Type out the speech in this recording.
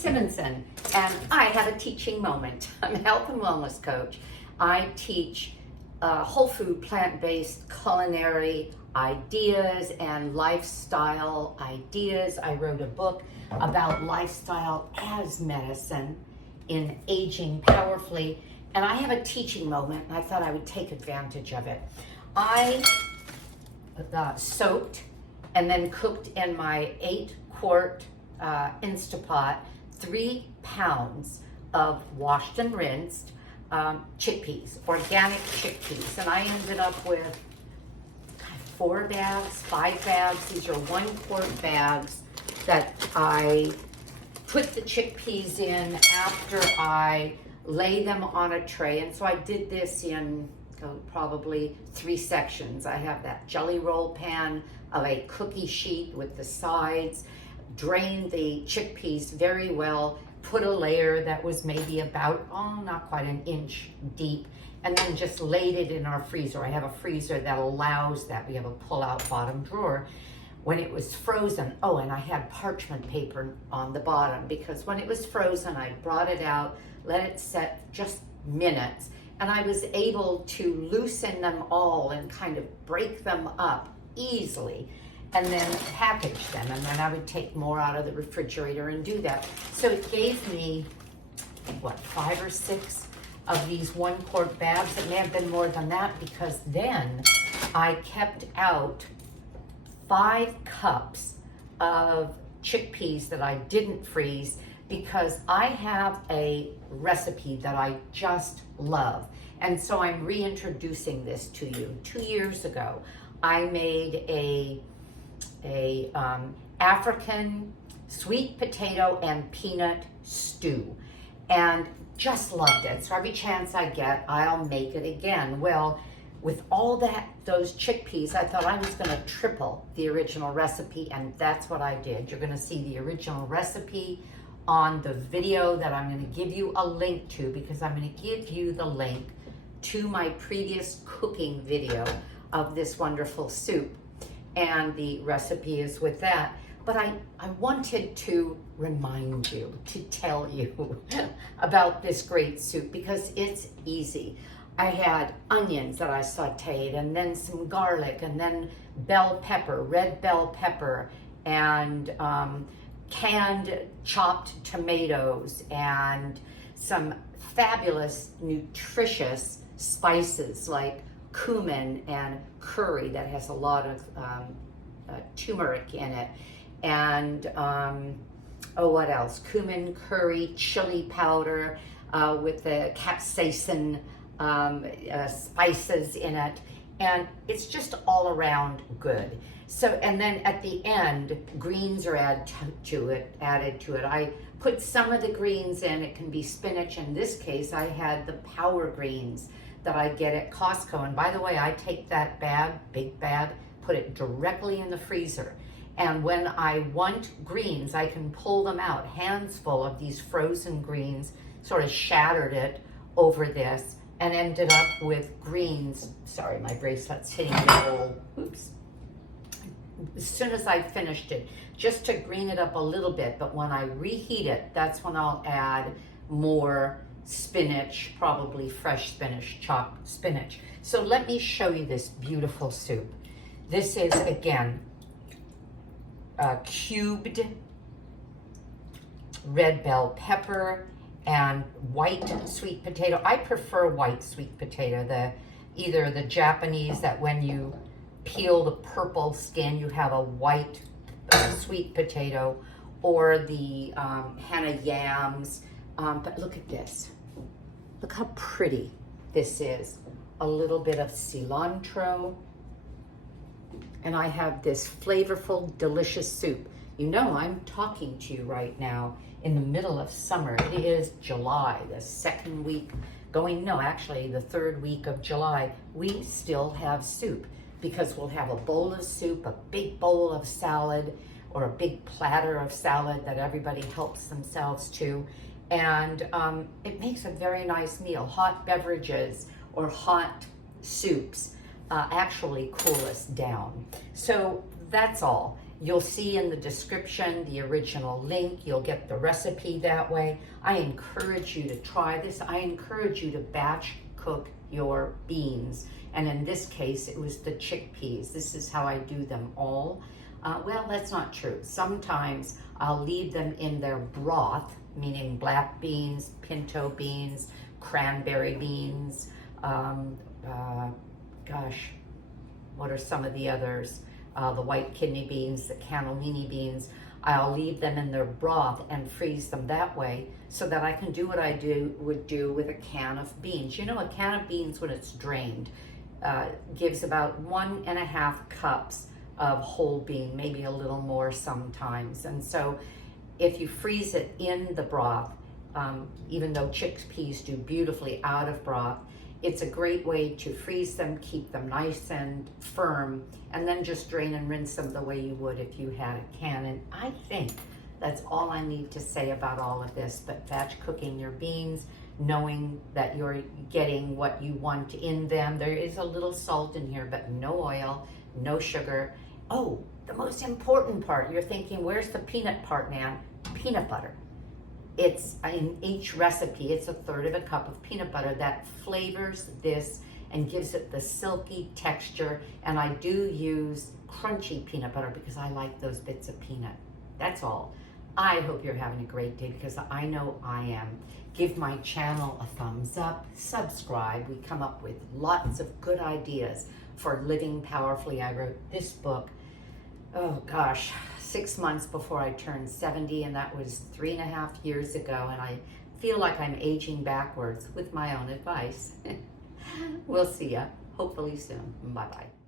Simonson, and I have a teaching moment. I'm a health and wellness coach. I teach whole food, plant-based culinary ideas and lifestyle ideas. I wrote a book about lifestyle as medicine in aging powerfully, and I have a teaching moment, and I thought I would take advantage of it. I soaked and then cooked in my 8-quart Instapot 3 pounds of washed and rinsed chickpeas, organic chickpeas, and I ended up with 4 bags, 5 bags. These are 1-quart bags that I put the chickpeas in after I lay them on a tray. And so I did this in probably 3 sections. I have that jelly roll pan of a cookie sheet with the sides, drained the chickpeas very well, put a layer that was maybe about, not quite an inch deep, and then just laid it in our freezer. I have a freezer that allows that. We have a pull-out bottom drawer. When it was frozen, and I had parchment paper on the bottom, because when it was frozen, I brought it out, let it set just minutes, and I was able to loosen them all and kind of break them up easily, and then package them, and then I would take more out of the refrigerator and do that. So it gave me, 5 or 6 of these 1-quart bags. It may have been more than that, because then I kept out 5 cups of chickpeas that I didn't freeze, because I have a recipe that I just love. And so I'm reintroducing this to you. 2 years ago, I made a African sweet potato and peanut stew, and just loved it. So every chance I get, I'll make it again. Well, with all those chickpeas, I thought I was gonna triple the original recipe, and that's what I did. You're gonna see the original recipe on the video that I'm gonna give you a link to, because I'm gonna give you the link to my previous cooking video of this wonderful soup, and the recipe is with that. But I wanted to remind you, to tell you about this great soup, because it's easy. I had onions that I sauteed, and then some garlic, and then bell pepper, red bell pepper, and canned chopped tomatoes, and some fabulous nutritious spices like cumin and curry that has a lot of turmeric in it, and what else? Cumin, curry, chili powder with the capsaicin spices in it, and it's just all around good. So, and then at the end, greens are added to it. I put some of the greens in. It can be spinach. In this case, I had the power greens that I get at Costco. And by the way, I take that bag, big bag, put it directly in the freezer. And when I want greens, I can pull them out, hands full of these frozen greens, sort of shattered it over this, and ended up with greens. Sorry, my bracelet's hitting the hole. Oops. As soon as I finished it, just to green it up a little bit, but when I reheat it, that's when I'll add more spinach, probably fresh spinach, chopped spinach. So let me show you this beautiful soup. This is, again, cubed red bell pepper and white sweet potato. I prefer white sweet potato, either the Japanese, that when you peel the purple skin, you have a white sweet potato, or the henna yams. But look at this. Look how pretty this is. A little bit of cilantro. And I have this flavorful, delicious soup. You know, I'm talking to you right now in the middle of summer. It is July, the 2nd week the 3rd week of July. We still have soup, because we'll have a bowl of soup, a big bowl of salad, or a big platter of salad that everybody helps themselves to. And it makes a very nice meal. Hot beverages or hot soups actually cool us down. So that's all. You'll see in the description the original link. You'll get the recipe that way. I encourage you to try this. I encourage you to batch cook your beans. And in this case, it was the chickpeas. This is how I do them all. Well, that's not true. Sometimes I'll leave them in their broth, meaning black beans, pinto beans, cranberry beans, gosh, what are some of the others? The white kidney beans, the cannellini beans. I'll leave them in their broth and freeze them that way so that I can do what I would do with a can of beans. You know, a can of beans, when it's drained, gives about 1.5 cups of whole bean, maybe a little more sometimes. And so if you freeze it in the broth, even though chickpeas do beautifully out of broth, it's a great way to freeze them, keep them nice and firm, and then just drain and rinse them the way you would if you had a can. And I think that's all I need to say about all of this. But batch cooking your beans, knowing that you're getting what you want in them. There is a little salt in here, but no oil, no sugar. Oh, the most important part, you're thinking, where's the peanut part, man? Peanut butter. It's in each recipe, it's 1/3 cup of peanut butter that flavors this and gives it the silky texture. And I do use crunchy peanut butter because I like those bits of peanut. That's all. I hope you're having a great day because I know I am. Give my channel a thumbs up, subscribe. We come up with lots of good ideas for living powerfully. I wrote this book, oh gosh, 6 months before I turned 70, and that was 3.5 years ago, and I feel like I'm aging backwards with my own advice. We'll see ya, hopefully soon. Bye-bye.